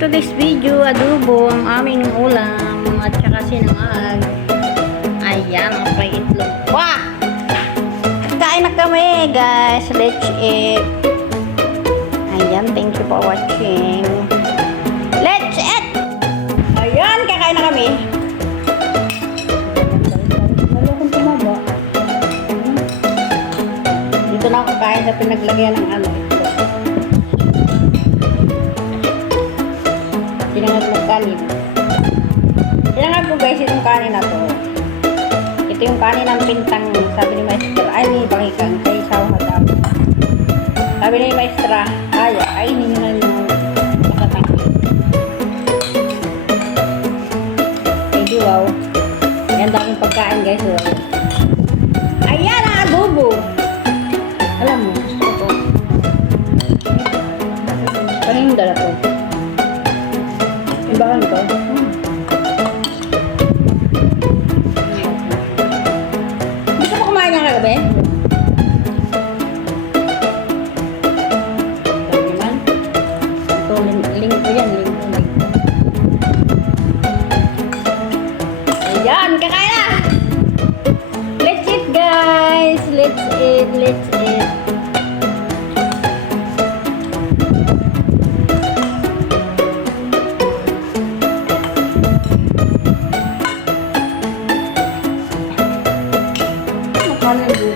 today's video, adobo ang aming ulam at saka sinangag. Ayan, ang may itlog pa. Kain na kami, guys. Let's eat. Ayan, thank you for watching. Let's eat! Ayan, kakain na kami. Malukong tumaba. Dito na ako kain sa pinaglagyan ng ano. Sinangag ng kanin. Sinangag ko guys itong kanin na to. Ito yung kanin ng pintang, sabi ni Maestra. Ay, ni Pangikang, kay Sao Hadap. Sabi ni Maestra, ay, ninyo na yung matatangki. Thank you, wow. Yan daming pagkain guys. Wow. Ayan ang adobo. Alam mo, gusto ko to. Kanina dala to. Ibahan ko. Gusto mo kumain niya kagabi? Ito naman. Ito, lingko yan. Lingko. Ayan, kakain na! Let's eat, guys! Let's eat, let's eat.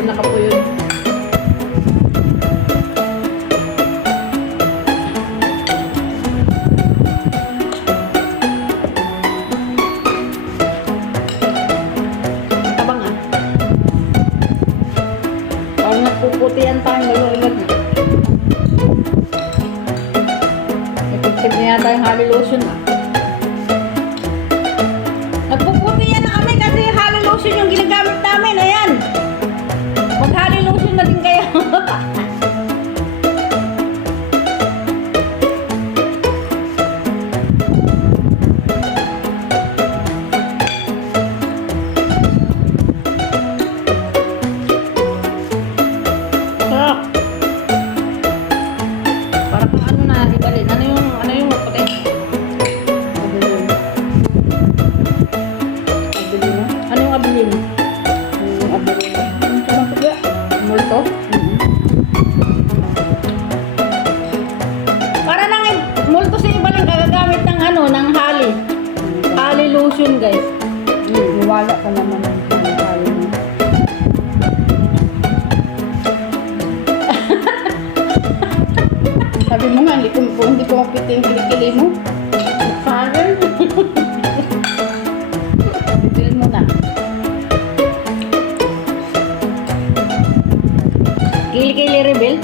Nakapuyod. Tabang ah. Parang nagpuputihan tayong galulad na. Effective na yata yung Hali Lotion ah. Nagpuputihan na kami kasi Hali Lotion yung ginagamit namin. Ayan. Mag-Hali Lotion na din kayo. Sarap. Parang ano na, ibalin. Ano yung puti? Abilin mo? Ano yung abilin? Yung abilin. Multo? Para nang multo sa iba lang kagagamit ng ano, ng Hali. Hali Lotion, guys. Wala ka naman ng Hali. Sabi mo nga, hindi ko mapiti yung kilikili mo. Father? Bibilin mo na. Kili-kili rebel?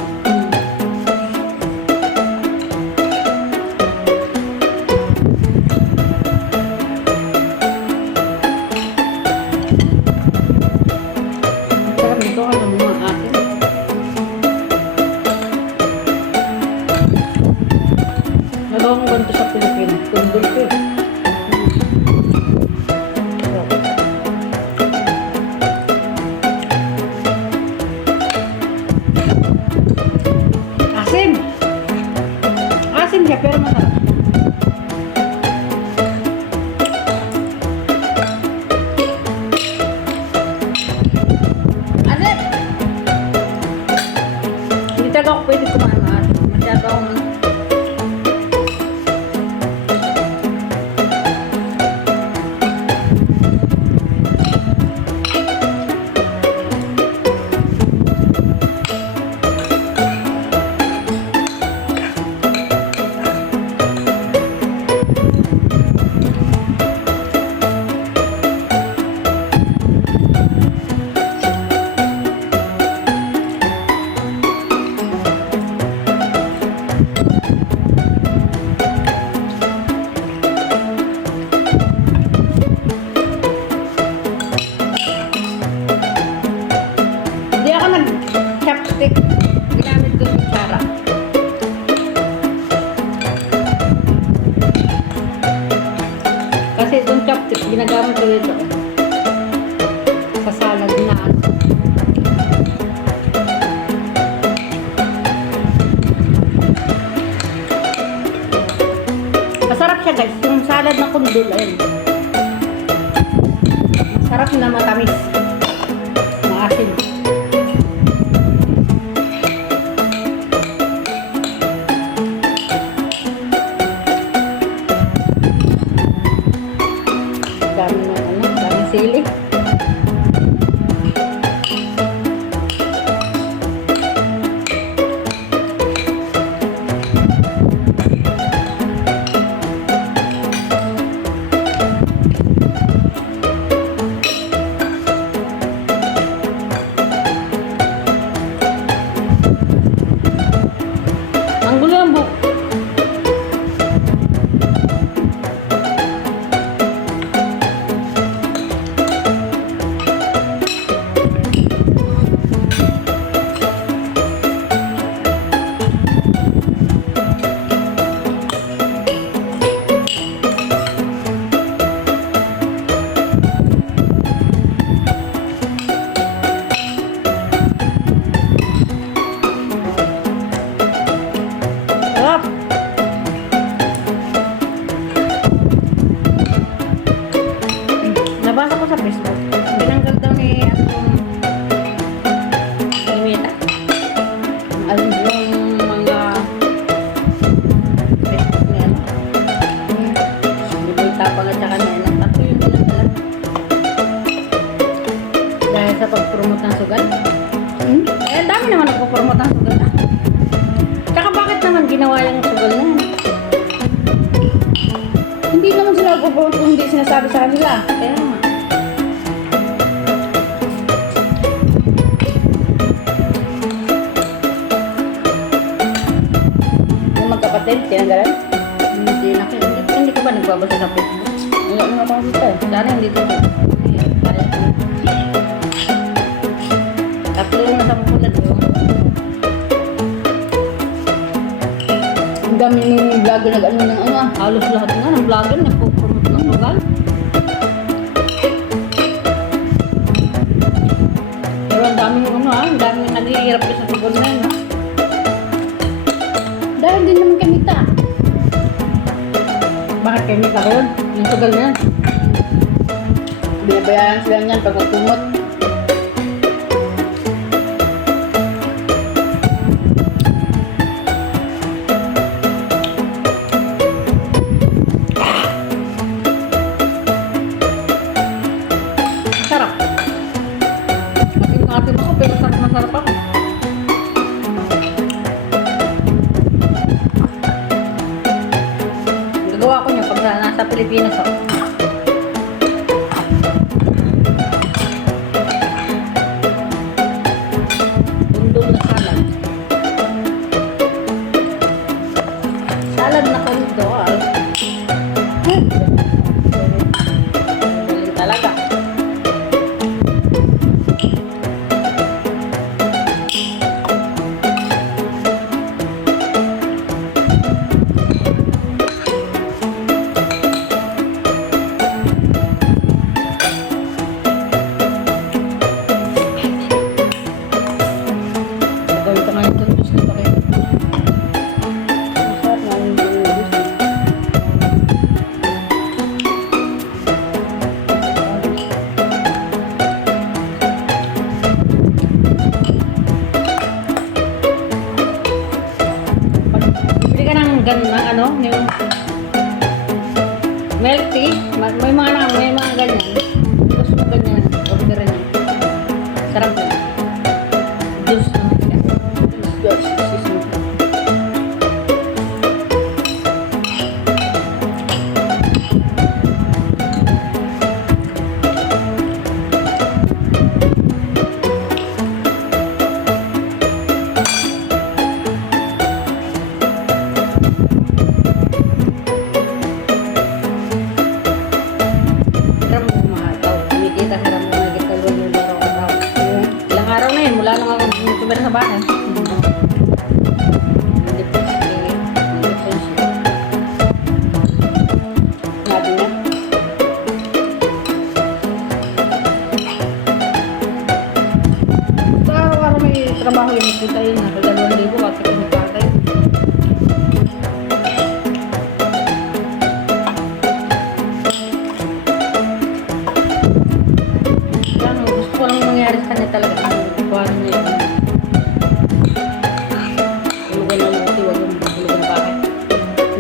Sarap nito, alam mo mga atin. Nagawa ko ganito sa Pilipinas. Kundul ko eh. Asim! Asim siya pero masarap. Asim! Hindi talaga ako pwede kumain ng asim. Masyado akong chopstick, ginamit ko yung kutsara. Kasi itong chopstick, ginagamit ko ito sa salad na Masarap siya guys. Yung salad na kundul. Ayun. Masarap na matamis. Maasim. Dami na ano. Dami sili. Ang gulo ang buhok. Sarap. Nabasa ko sa Facebook. Binanggal daw ni Mita. Alin mo? Yung mga Facebook ni ano. Hindi tapang at saka na ilang tatlo yung binanggalan. Dahil sa pag-promote ng sugal. Eh, ang dami naman nagpo-promote ng sugal ah. Tsaka bakit naman ginawa yung sugal na yan? Hindi naman sila nagpo-promote kung hindi sinasabi sa kanila. Kaya nga. Yung magkapatid, tinanggalan. Hindi ka ba nagbabasa sa Facebook? Wala naman ako dito eh. Sana hindi dito. Tatlo yung nasa bulan yun. Ang dami ng vlogger nag-ano ng ano ah. Halos lahat nga ng vlogger nagpo-promote ng sugal. Pero ang dami yung ano ang dami yung naghihirap sa sugal na yun. Dahil din naman kay Mita. Bakit kayo may karoon? Yung sugal na yan. Binabayaran sila niyan pag magtumot. Sarap. Atim ako pero sarap na sarap ako. Gagawa ko niya pag nasa Pilipinas ako. Kundol na salad. Salad na kundol. Galing talaga. Gawin ko ngayon itong juice nito kayo. Masarap nga yung juice. Bili ka ng ano, yung milk tea. May mga ganyan. Gusto mo ganyan. Order rin yan. Sarap na. Juice naman siya. Excuse me. Sarap mo mahal. Kumikita sarap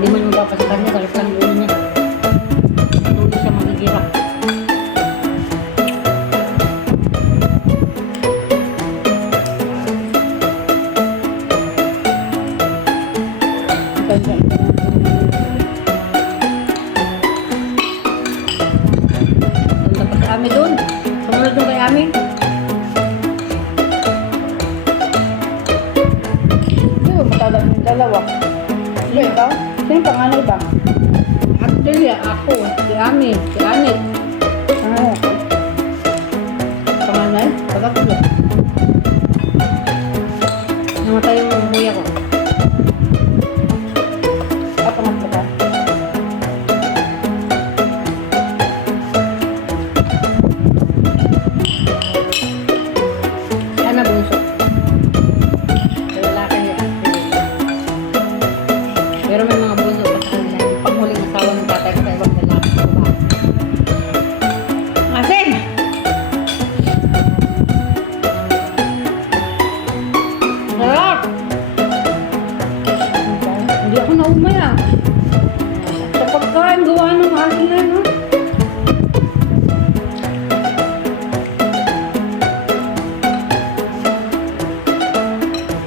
Hindi man mapapasakan niya, sakit lang ulo niya. Hindi siya magigira. Dapat kay Ami doon. Sumunod doon kay Ami. Hindi ba matala yung dalawa? Ba ikaw? Sino panganay ba? Actually, ako, si Ami, si Anit. Ano? Panganay, pagkakula. Namatay yung kuya ko. Pangatlo ka? Sana bunso. Sa lalaki niya. Pero may mga bunso pa sa kanila. Yung panghuling asawa ng tatay ko sa ibang lalaki. Diba? Asin! Sarap! Hindi ako naumaya. Sa pagkain, gawa ng akin na, no?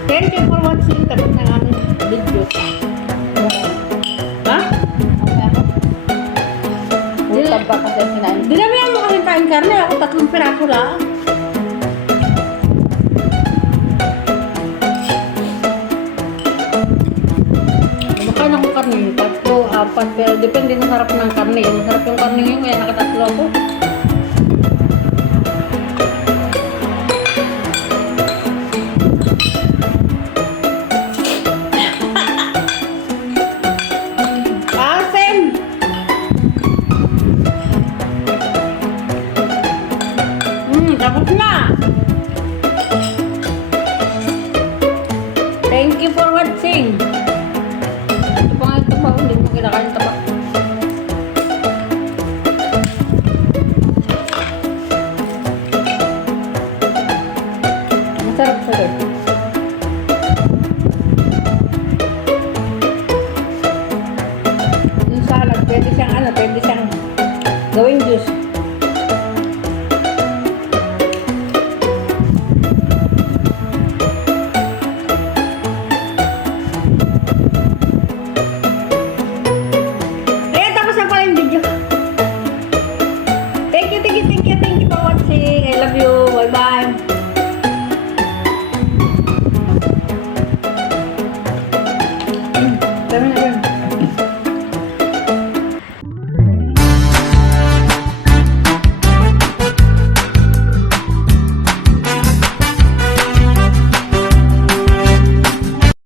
Thank you for watching. Tapos ng aming video. Ha? Utang pa kasi ang kinain. Dinamihan mo kasi kain karne. Ako 3 piraso lang. Kumakain ako karne. 3, 4. Pero depende sa sarap ng karne. Masarap yung karne ngayon. Kaya nakatatlo ako. Asim! Tapos na! Thank you for watching! Ito pa nga ito pa, hindi mo kinakain ito pa. Masarap siya doon. Yung salad, pwede siyang gawing juice. Ayan, tapos na pala yung video. Thank you for watching. I love you. Bye-bye. Dami na